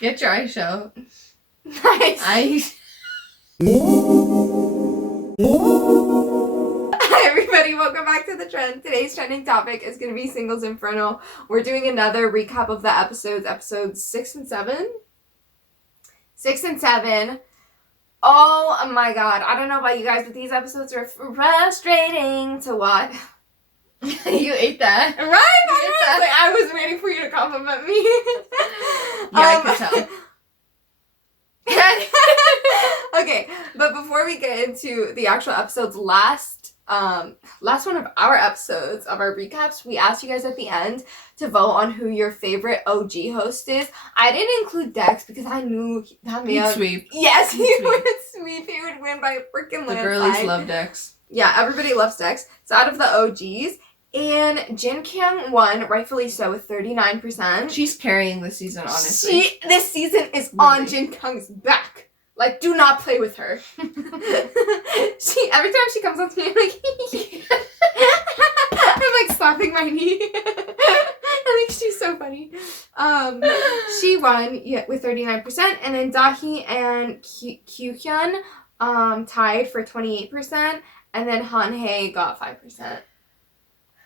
Get your ice out. Nice. Ice. Hi everybody, welcome back to The Trend. Today's trending topic is going to be Singles Inferno. We're doing another recap of the episodes 6 and 7. 6 and 7. Oh my god, I don't know about you guys, but these episodes are frustrating to watch. You ate that. Right? Like, I was waiting for you to compliment me. Yeah, I could tell. Okay, but before we get into the actual episodes, last one of our episodes of our recaps, we asked you guys at the end to vote on who your favorite OG host is. I didn't include Dex because I knew that man. He'd sweep. Yes, he would sweep. He would win by a freaking landslide. The girlies love Dex. Yeah, everybody loves Dex. So out of the OGs, and Jin Kyung won, rightfully so, with 39%. She's carrying the season, honestly. This season is Really? on Jin Kyung's back. Like, do not play with her. Every time she comes up to me, I'm like, I'm like slapping my knee. I think she's so funny. She won with 39%, and then Dahi and Kyuhyun tied for 28%, and then Hanhae got 5%.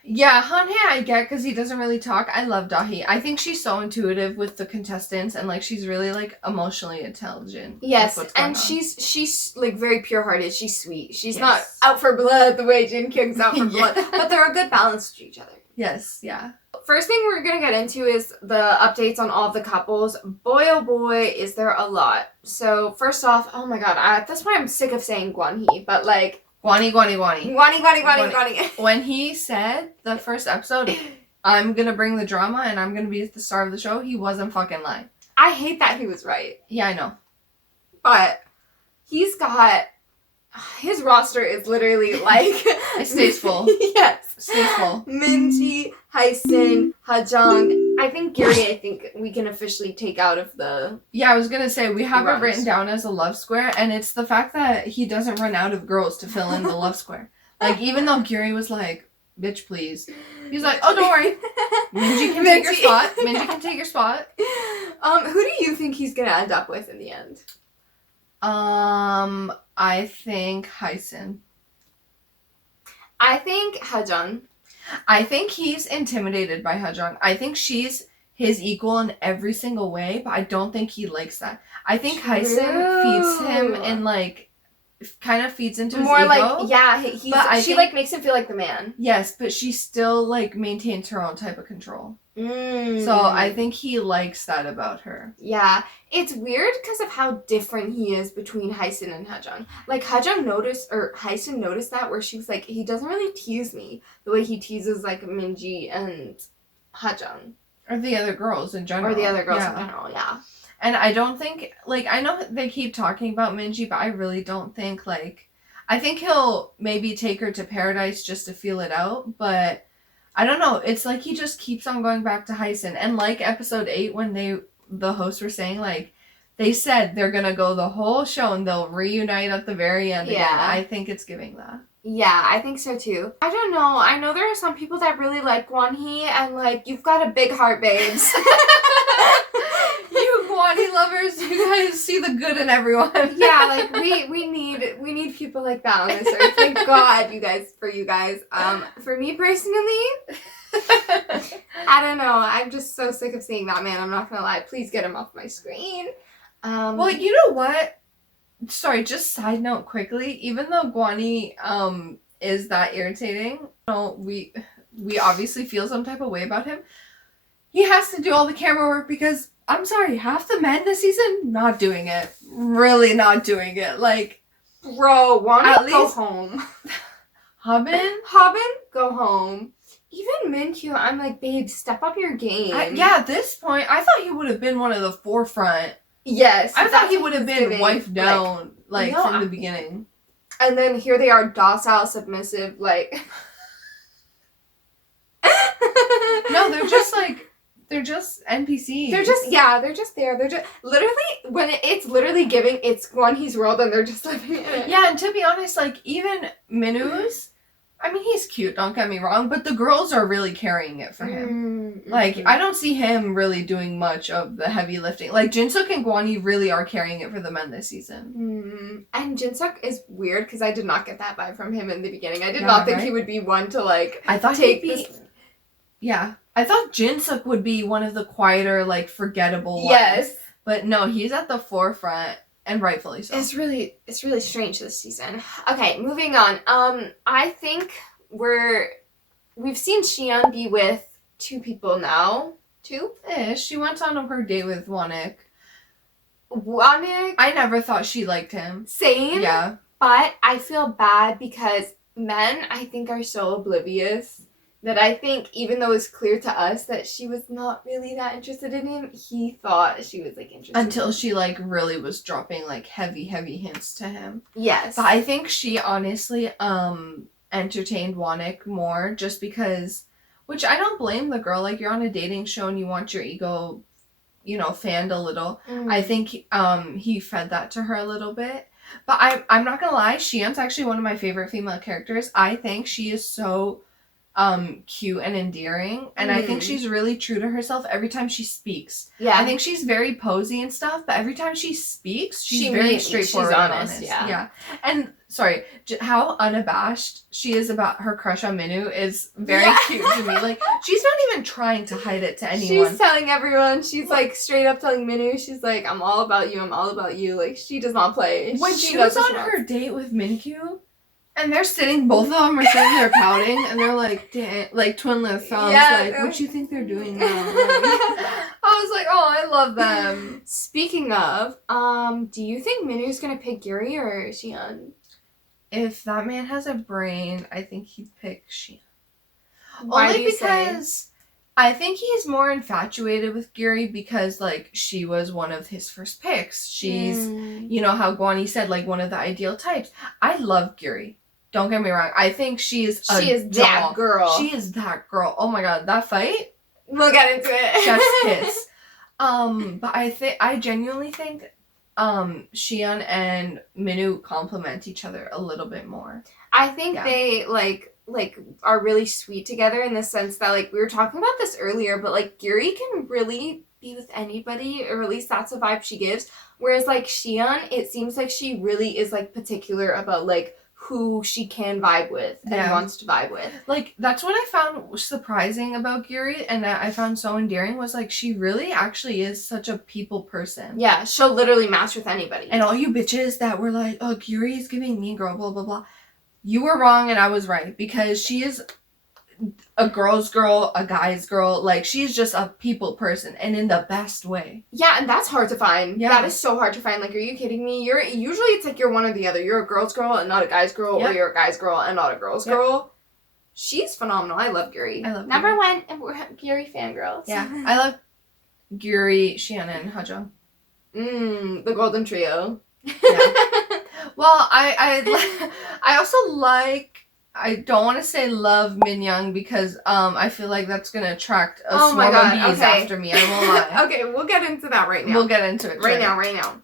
Yeah, Hanhae I get because he doesn't really talk. I love Dahi. I think she's so intuitive with the contestants and like she's really like emotionally intelligent. Yes, and she's like very pure-hearted. She's sweet. She's not out for blood the way Jin Kyung's out for blood, but they're a good balance to each other. Yes, yeah. First thing we're gonna get into is the updates on all of the couples. Boy, oh boy, is there a lot. So first off, oh my god, at this point I'm sick of saying Gwanhee, but like Gwani. Gwani. When he said the first episode, I'm gonna bring the drama and I'm gonna be the star of the show, he wasn't fucking lying. I hate that he was right. Yeah, I know. But he's got... His roster is literally like... It stays full. Yes. Stays full. Minji, Hysun, Hajong. I think Gyuri, we can officially take out of the... Yeah, I was gonna say, we have runs. it written down as a love square, and it's the fact that he doesn't run out of girls to fill in the love square. Like, even though Gyuri was like, bitch, please. He's like, oh, don't worry. Minji can take your spot. Minji can take your spot. Who do you think he's gonna end up with in the end? I think Hysun. I think Hajong. I think he's intimidated by Hajong. I think she's his equal in every single way, but I don't think he likes that. I think Hysun feeds him and like kind of feeds into his more ego. Like, yeah, she like makes him feel like the man. Yes, but she still like maintains her own type of control. Mm. So I think he likes that about her. Yeah, it's weird because of how different he is between Hysun and Hajong. Like Hysun noticed that where she was like, he doesn't really tease me the way he teases like Minji and Hajong. Or the other girls in general. Yeah. And I don't think, like, I know they keep talking about Minji, but I really don't think, like, I think he'll maybe take her to Paradise just to feel it out, but I don't know. It's like he just keeps on going back to Hysun. And like episode 8 when the hosts were saying, like, they said they're gonna go the whole show and they'll reunite at the very end again. I think it's giving that. Yeah, I think so too. I don't know. I know there are some people that really like Gwanhee and like, you've got a big heart, babes. You Gwanhee lovers, you guys see the good in everyone. Yeah, like we need people like that on this earth. Thank God, for you guys. For me personally, I don't know. I'm just so sick of seeing that man. I'm not gonna lie. Please get him off my screen. Well, you know what? Sorry, just side note quickly. Even though Gwanhee is that irritating, you know, we obviously feel some type of way about him. He has to do all the camera work because, I'm sorry, half the men this season, not doing it. Really not doing it. Like, bro, go home. Haben, go home. Even Minkyu, I'm like, babe, step up your game. At this point, I thought he would have been one of the forefront. Yes. I thought he would have been wifed down, from the beginning. And then here they are, docile, submissive, like... No, they're just NPCs. They're just there. They're just literally when it's literally giving it's Gwanhee's world and they're just living in it. Yeah, and to be honest, like even Minwoo's I mean, he's cute, don't get me wrong, but the girls are really carrying it for him. Mm-hmm. Like, I don't see him really doing much of the heavy lifting. Like, Jinsuk and Gwani really are carrying it for the men this season. And Jinsuk is weird because I did not get that vibe from him in the beginning. I did not think he would be one to, like, I thought take he'd be... this... Yeah. I thought Jinsuk would be one of the quieter, like, forgettable ones. Yes. But no, he's at the forefront, and rightfully so. It's really strange this season. Okay, moving on. I think we've seen Sieun be with 2 people now. 2? She went on her date with Wanik. Wanik? I never thought she liked him. Same. Yeah. But I feel bad because men, I think, are so oblivious that I think even though it's clear to us that she was not really that interested in him, he thought she was, like, interested Until in him. she, like, really was dropping, like, heavy hints to him. Yes. But I think she honestly, entertained Wanik more just because, which I don't blame the girl. Like, you're on a dating show and you want your ego, you know, fanned a little. I think, he fed that to her a little bit. But I'm not gonna lie, Xian's actually one of my favorite female characters. I think she is so... cute and endearing, and I think she's really true to herself every time she speaks. Yeah. I think she's very posy and stuff, but every time she speaks, she's very straightforward. She's and honest. Yeah. And sorry, how unabashed she is about her crush on Minwoo is very cute to me. Like, she's not even trying to hide it to anyone. She's telling everyone. She's like straight up telling Minwoo. She's like, I'm all about you. I'm all about you. Like, she does not play. When she was on her date with Minwoo, and they're sitting, both of them are sitting there pouting, and they're like, damn, like twin their thumbs, like, what you think they're doing now? Like, I was like, oh, I love them. Speaking of, do you think Minwoo's gonna pick Gyuri or Sieun? If that man has a brain, I think he'd pick Sieun. Why Only do you because say? I think he's more infatuated with Gyuri because, like, she was one of his first picks. She's, you know how Gwani said, like, one of the ideal types. I love Gyuri. Don't get me wrong. I think she is that girl. She is that girl. Oh my god, that fight? We'll get into it. Chef's kiss. But I genuinely think Sieun and Minwoo complement each other a little bit more. I think they like are really sweet together in the sense that, like, we were talking about this earlier, but like Gyuri can really be with anybody, or at least that's the vibe she gives. Whereas like Sieun, it seems like she really is like particular about like who she can vibe with and wants to vibe with. Like, that's what I found surprising about Gyuri, and that I found so endearing, was like, she really actually is such a people person. Yeah, she'll literally match with anybody. And all you bitches that were like, oh, Gyuri is giving mean girl, blah, blah, blah. You were wrong and I was right, because she is a girl's girl, a guy's girl. Like, she's just a people person, and in the best way. Yeah, and that's hard to find. Yeah. That is so hard to find. Like, are you kidding me? Usually it's like you're one or the other. You're a girl's girl and not a guy's girl, or you're a guy's girl and not a girl's girl. She's phenomenal. I love Gyuri. I love Number one, and we're Gyuri fangirls. Yeah, I love Gyuri, Shannon, Hajong. The golden trio. Yeah. Well, I also like, I don't want to say love Minyoung because I feel like that's going to attract a swarm of bees after me. I won't lie. Okay, we'll get into that right now. We'll get into it. Right now.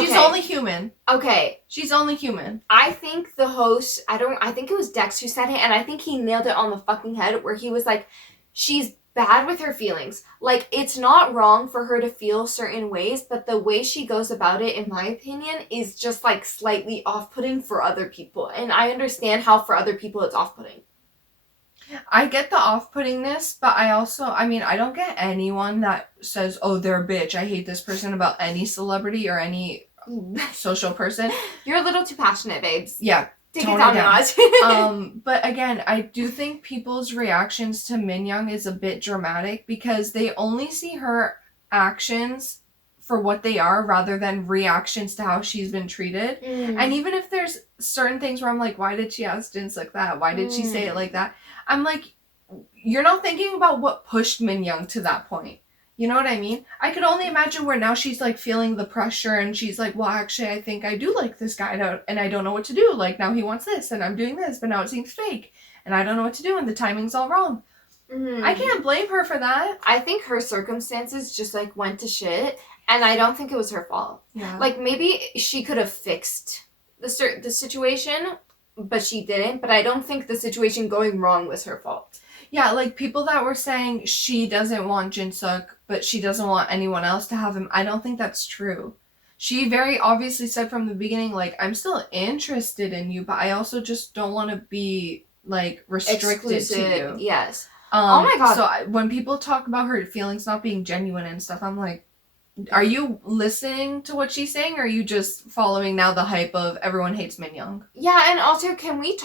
She's only human. Okay. She's only human. I think the host, I think it was Dex who said it, and I think he nailed it on the fucking head, where he was like, she's bad with her feelings. Like, it's not wrong for her to feel certain ways, but the way she goes about it, in my opinion, is just like slightly off-putting for other people. And I understand how for other people it's off-putting. I get the off-puttingness, but I don't get anyone that says, oh, they're a bitch, I hate this person, about any celebrity or any social person. You're a little too passionate, babes. Yeah. Take it down. But again, I do think people's reactions to Minyoung is a bit dramatic because they only see her actions for what they are rather than reactions to how she's been treated. And even if there's certain things where I'm like, why did she ask Jins like that? Why did she say it like that? I'm like, you're not thinking about what pushed Minyoung to that point. You know what I mean? I could only imagine where now she's like feeling the pressure and she's like, well, actually, I think I do like this guy and I don't know what to do. Like, now he wants this and I'm doing this, but now it seems fake and I don't know what to do and the timing's all wrong. I can't blame her for that. I think her circumstances just like went to shit, and I don't think it was her fault. Yeah. Like, maybe she could have fixed the situation, but she didn't. But I don't think the situation going wrong was her fault. Yeah, like, people that were saying she doesn't want Jinsuk, but she doesn't want anyone else to have him, I don't think that's true. She very obviously said from the beginning, like, I'm still interested in you, but I also just don't want to be, like, restricted to you. Yes. Oh my god. So when people talk about her feelings not being genuine and stuff, I'm like, are you listening to what she's saying, or are you just following now the hype of everyone hates Minyoung? Yeah, and also, can we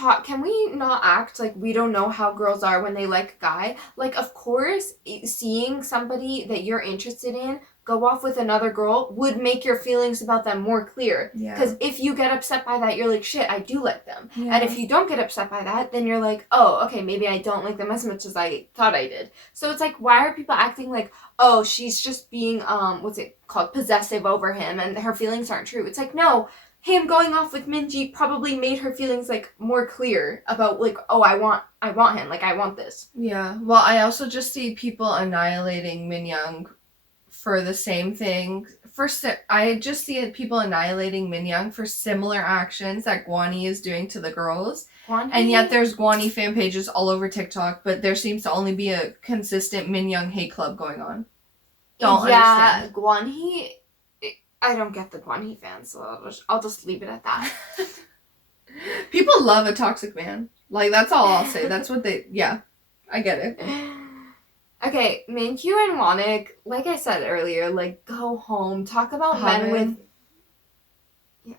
not act like we don't know how girls are when they like a guy? Like, of course, seeing somebody that you're interested in go off with another girl would make your feelings about them more clear. Yeah. Because if you get upset by that, you're like, shit, I do like them. Yeah. And if you don't get upset by that, then you're like, oh, okay, maybe I don't like them as much as I thought I did. So it's like, why are people acting like, oh, she's just being, what's it called, possessive over him, and her feelings aren't true? It's like, no, him going off with Minji probably made her feelings, like, more clear about, like, oh, I want him, like, I want this. Yeah, well, I also just see people annihilating Minyoung for the same thing. I just see people annihilating Minyoung for similar actions that Gwani is doing to the girls. Gwani? And yet there's Gwani fan pages all over TikTok, but there seems to only be a consistent Minyoung hate club going on. Don't understand. Yeah, Gwani, I don't get the Gwani fans, so I'll just leave it at that. People love a toxic man. Like, that's all I'll say. That's what yeah, I get it. Okay, Minkyu and Wanik, like I said earlier, like, go home. Talk about men with...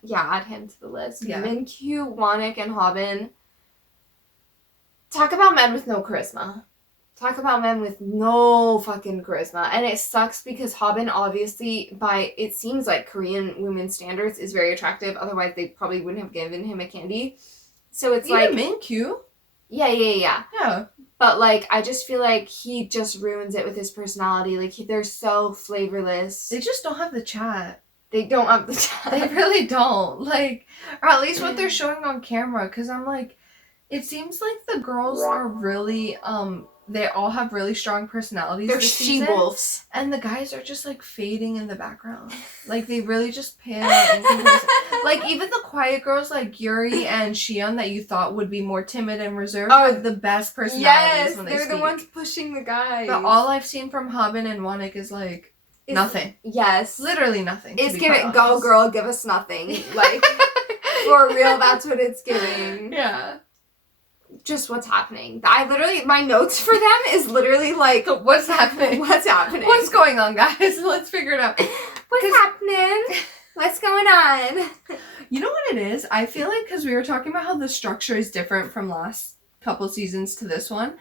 Yeah, add him to the list. Yeah. Minkyu, Wanik, and Hobbin. Talk about men with no charisma. Talk about men with no fucking charisma. And it sucks because Hobbin, obviously, by it seems like Korean women's standards, is very attractive. Otherwise, they probably wouldn't have given him a candy. So it's Even like... Minkyu? Yeah. Yeah. But, like, I just feel like he just ruins it with his personality. Like, they're so flavorless. They just don't have the chat. They don't have the chat. They really don't. Like, or at least what they're showing on camera. Because I'm like, it seems like the girls are really, they all have really strong personalities. They're this season, she-wolves. And the guys are just, like, fading in the background. Like, they really just pale in comparison. Like, even the quiet girls like Gyuri and Sieun that you thought would be more timid and reserved have the best personalities when they speak. They're the ones pushing the guys. But all I've seen from Hobbin and Wanik is, like, nothing. Yes. Literally nothing. It's giving, go girl, give us nothing. Like, for real, that's what it's giving. Yeah. Just what's happening. My notes for them is literally like, what's happening? What's happening? What's going on, guys? Let's figure it out. What's happening? What's going on? You know what it is? I feel like, because we were talking about how the structure is different from last couple seasons to this one,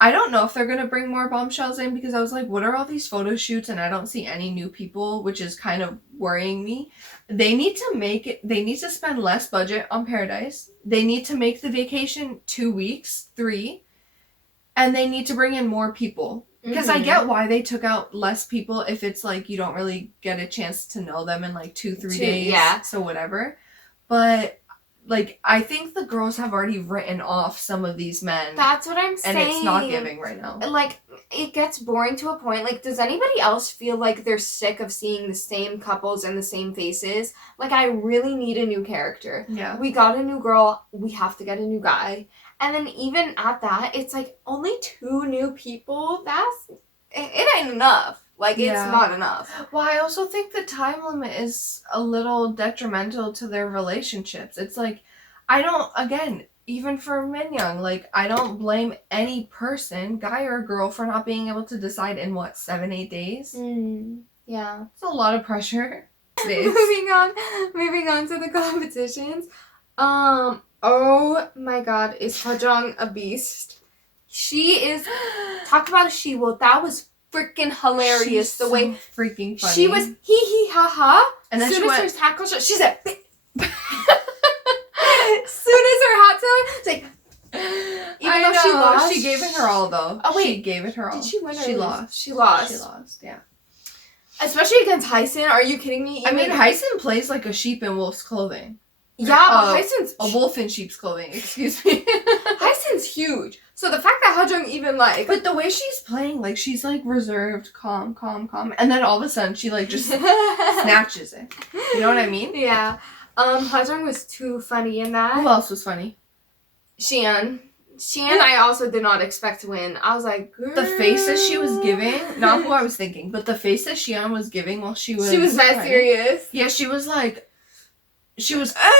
I don't know if they're going to bring more bombshells in, because I was like, what are all these photo shoots and I don't see any new people, which is kind of worrying me. They need to spend less budget on Paradise. They need to make the vacation 2 weeks, 3, and they need to bring in more people. Because I get why they took out less people if it's like you don't really get a chance to know them in like 2-3 days. Yeah. So whatever. But like, I think the girls have already written off some of these men. That's what I'm saying. And it's not giving right now. Like, it gets boring to a point. Like, does anybody else feel like they're sick of seeing the same couples and the same faces? Like, I really need a new character. Yeah. We got a new girl. We have to get a new guy. And then even at that, it's like only 2 new people. It ain't enough. Like, it's not enough. Well, I also think the time limit is a little detrimental to their relationships. It's like, even for Minyoung, like, I don't blame any person, guy or girl, for not being able to decide in, 7-8 days? Yeah. It's a lot of pressure. Moving on to the competitions. Oh my god, is Hajong a beast? She is, talk about a she-wolf. That was freaking hilarious. She's the way freaking funny. She was hee-hee-ha-ha. And then soon she as went, her tackle shot, she said, soon as her hot tub, it's like, even though she lost. She gave it her all, though. Oh, wait. She gave it her all. Did she win or She lose? lost. She lost. She lost, yeah. Especially against Hyson. Are you kidding me? I mean, Hyson plays like a sheep in wolf's clothing. Yeah, but Hyson's... A wolf in sheep's clothing, excuse me. Hyson's huge. So the fact that Hajong even, like... But the way she's playing, like, she's, like, reserved, calm. And then all of a sudden, she, like, just snatches it. You know what I mean? Yeah. Hajong was too funny in that. Who else was funny? Sieun, I also did not expect to win. I was like, girl. The faces she was giving, not who I was thinking, but the face that Sieun was giving while she was that serious. Yeah, she was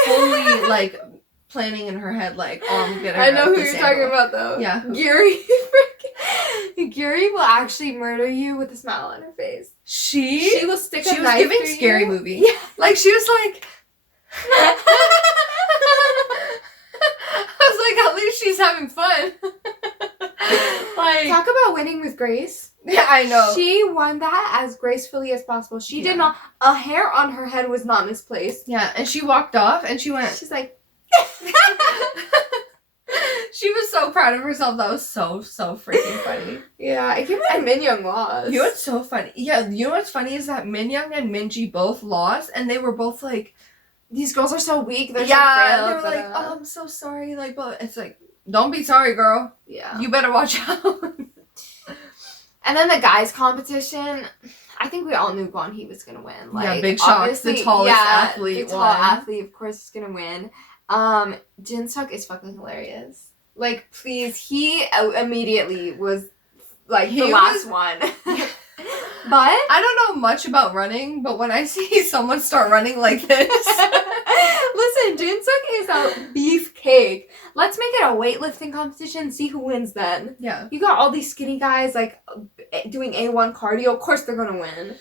fully like planning in her head, like, oh, I'm gonna. I know who you're talking about though. Yeah, Gyuri. Gyuri will actually murder you with a smile on her face. She will stick. She was giving Scary Movie. Yeah, like she was like. I was like, at least she's having fun. Like, talk about winning with grace. Yeah, I know. She won that as gracefully as possible. She did not. A hair on her head was not misplaced. Yeah, and she walked off, and she went. She's like. She was so proud of herself. That was so freaking funny. Yeah, I can't believe Minyoung lost. You know what's so funny? Yeah, you know what's funny is that Minyoung and Minji both lost, and they were both like, these girls are so weak. They're so frail. They were like, oh, I'm so sorry. Like, but it's like, don't be sorry, girl. Yeah. You better watch out. And then the guys' competition, I think we all knew Guan-hee was gonna win. Like, yeah, big shock. The tallest athlete. The tall athlete, of course, is gonna win. Jin-suk is fucking hilarious. Like, please, he immediately was like the last one. But I don't know much about running, but when I see someone start running like this, listen, Jin-suk is a beefcake. Let's make it a weightlifting competition. See who wins then. Yeah, you got all these skinny guys like doing A1 cardio. Of course, they're gonna win.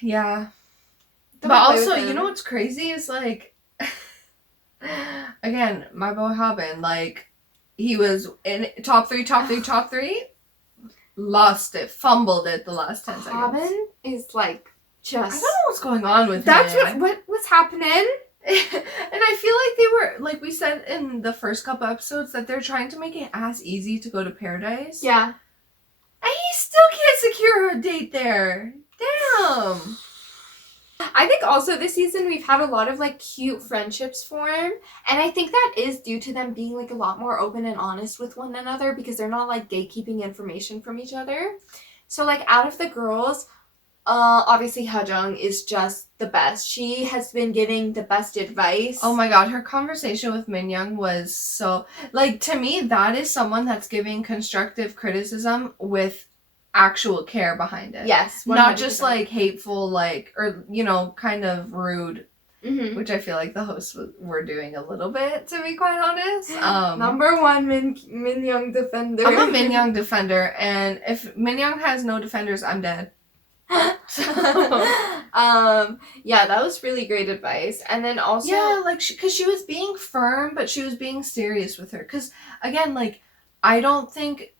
Yeah, Don't but also, you know what's crazy is like, again, my boy Haben, like, he was in top three. Lost it, fumbled it the last 10 seconds. Haben is like just. I don't know what's going on with him. That's what's happening. And I feel like they were, like we said in the first couple episodes, that they're trying to make it as easy to go to Paradise. Yeah. And he still can't secure a date there. Damn. I think also this season we've had a lot of like cute friendships form, and I think that is due to them being like a lot more open and honest with one another because they're not like gatekeeping information from each other. So like out of the girls, obviously Hajong is just the best. She has been giving the best advice. Oh my god, her conversation with Minyoung was so, like, to me that is someone that's giving constructive criticism with actual care behind it. Yes, 100%. Not just like hateful, like, or kind of rude, which I feel like the hosts were doing a little bit, to be quite honest. Number one Minyoung defender. I'm a Minyoung defender, and if Minyoung has no defenders, I'm dead. Yeah, that was really great advice. And then also, yeah, like, because she was being firm, but she was being serious with her. Because again, like, I don't think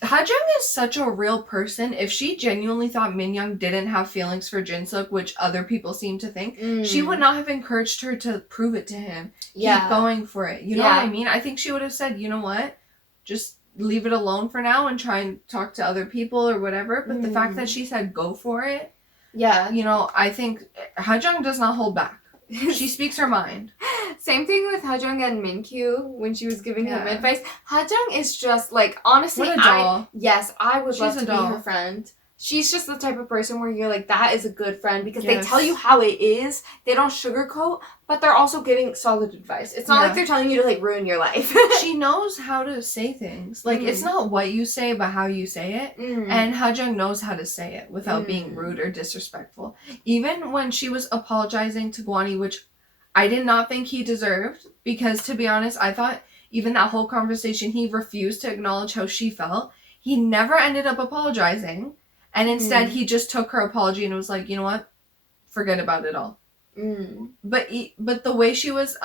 Hajong is such a real person. If she genuinely thought Minyoung didn't have feelings for Jin-suk, which other people seem to think, she would not have encouraged her to prove it to him. Yeah. Keep going for it. You know what I mean? I think she would have said, you know what? Just leave it alone for now and try and talk to other people or whatever. But the fact that she said go for it, yeah, I think Hajong does not hold back. She speaks her mind. Same thing with Hajong and Minkyu when she was giving him advice. Hajong is just like, honestly, what a doll. I would love to be doll. her friend. She's just the type of person where you're like, that is a good friend because they tell you how it is. They don't sugarcoat, but they're also giving solid advice. It's not like they're telling you to like ruin your life. She knows how to say things. Like, it's not what you say, but how you say it. And Hajong knows how to say it without being rude or disrespectful. Even when she was apologizing to Guani, which I did not think he deserved, because to be honest, I thought even that whole conversation, he refused to acknowledge how she felt. He never ended up apologizing. And instead, he just took her apology and was like, you know what? Forget about it all. But the way she was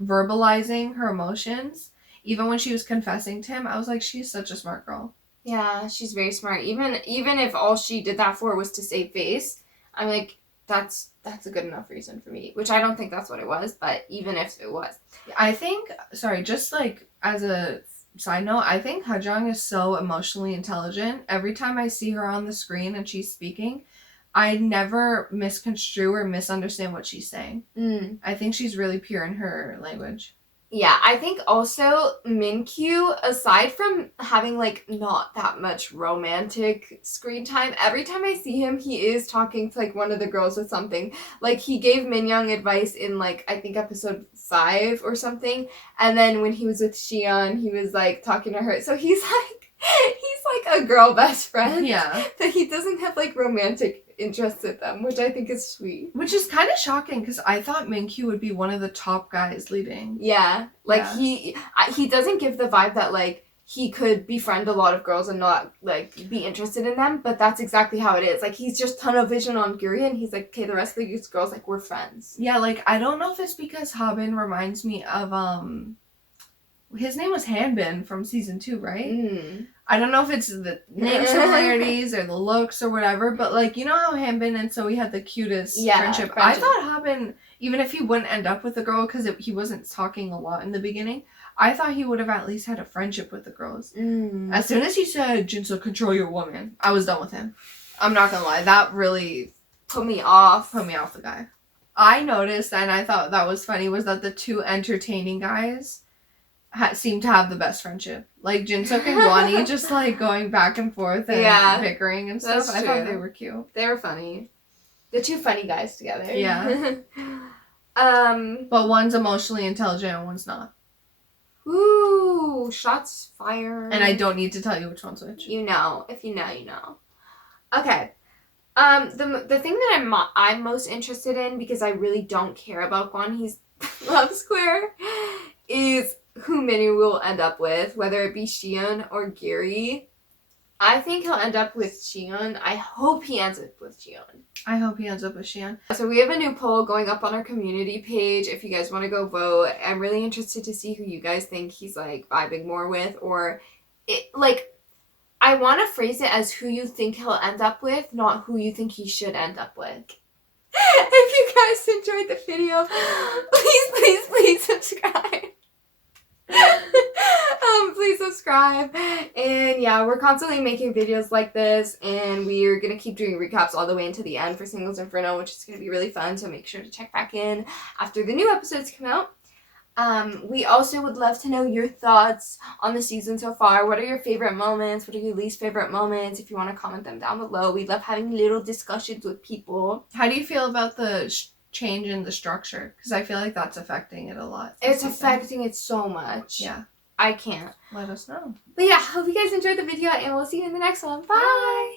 verbalizing her emotions, even when she was confessing to him, I was like, she's such a smart girl. Yeah, she's very smart. Even if all she did that for was to save face, I'm like, that's a good enough reason for me. Which I don't think that's what it was, but even if it was. I think, just like as a side note, I think Hajong is so emotionally intelligent. Every time I see her on the screen and she's speaking, I never misconstrue or misunderstand what she's saying. I think she's really pure in her language. Yeah, I think also Minkyu, aside from having like not that much romantic screen time, every time I see him, he is talking to like one of the girls with something. Like he gave Minyoung advice in like I think episode 5 or something, and then when he was with Sieun, he was like talking to her. So he's like a girl best friend. Yeah. But he doesn't have like romantic interests with them, which I think is sweet. Which is kind of shocking because I thought Minky would be one of the top guys leading. Yeah, like Yeah. he doesn't give the vibe that like he could befriend a lot of girls and not like be interested in them, but that's exactly how it is. Like he's just tunnel vision on Gyuri and he's like, okay, the rest of these girls like we're friends. Yeah, like I don't know if it's because Habin reminds me of his name was Hanbin from season 2, right? Mm. I don't know if it's the name similarities or the looks or whatever, but like you know how Hanbin and Zoe had the cutest friendship. I thought Habin, even if he wouldn't end up with the girl because he wasn't talking a lot in the beginning, I thought he would have at least had a friendship with the girls. Mm. As soon as he said, "Jinso, control your woman," I was done with him. I'm not gonna lie, that really put me off the guy. I noticed, and I thought that was funny, was that the two entertaining guys seem to have the best friendship. Like Jinsuk and Guani just like going back and forth and bickering and stuff. I thought they were cute. They were funny. The two funny guys together. Yeah. But one's emotionally intelligent and one's not. Ooh, shots fired. And I don't need to tell you which one's which. You know. If you know, you know. Okay. The thing that I'm most interested in, because I really don't care about Guanhee's love square, is who Minwoo will end up with, whether it be Sieun or Gyuri. I think he'll end up with Sieun. I hope he ends up with Sieun. I hope he ends up with Sieun. So we have a new poll going up on our community page if you guys want to go vote. I'm really interested to see who you guys think he's like vibing more with, or it like I want to phrase it as who you think he'll end up with, not who you think he should end up with. If you guys enjoyed the video, please subscribe. Please subscribe. And yeah, we're constantly making videos like this, and we're gonna keep doing recaps all the way into the end for Singles Inferno, which is gonna be really fun, so make sure to check back in after the new episodes come out. We also would love to know your thoughts on the season so far. What are your favorite moments? What are your least favorite moments? If you want to comment them down below. We love having little discussions with people. How do you feel about the change in the structure? Because I feel like that's affecting it a lot. It's affecting it so much. Yeah. I can't. Let us know. But yeah, hope you guys enjoyed the video, and we'll see you in the next one. Bye!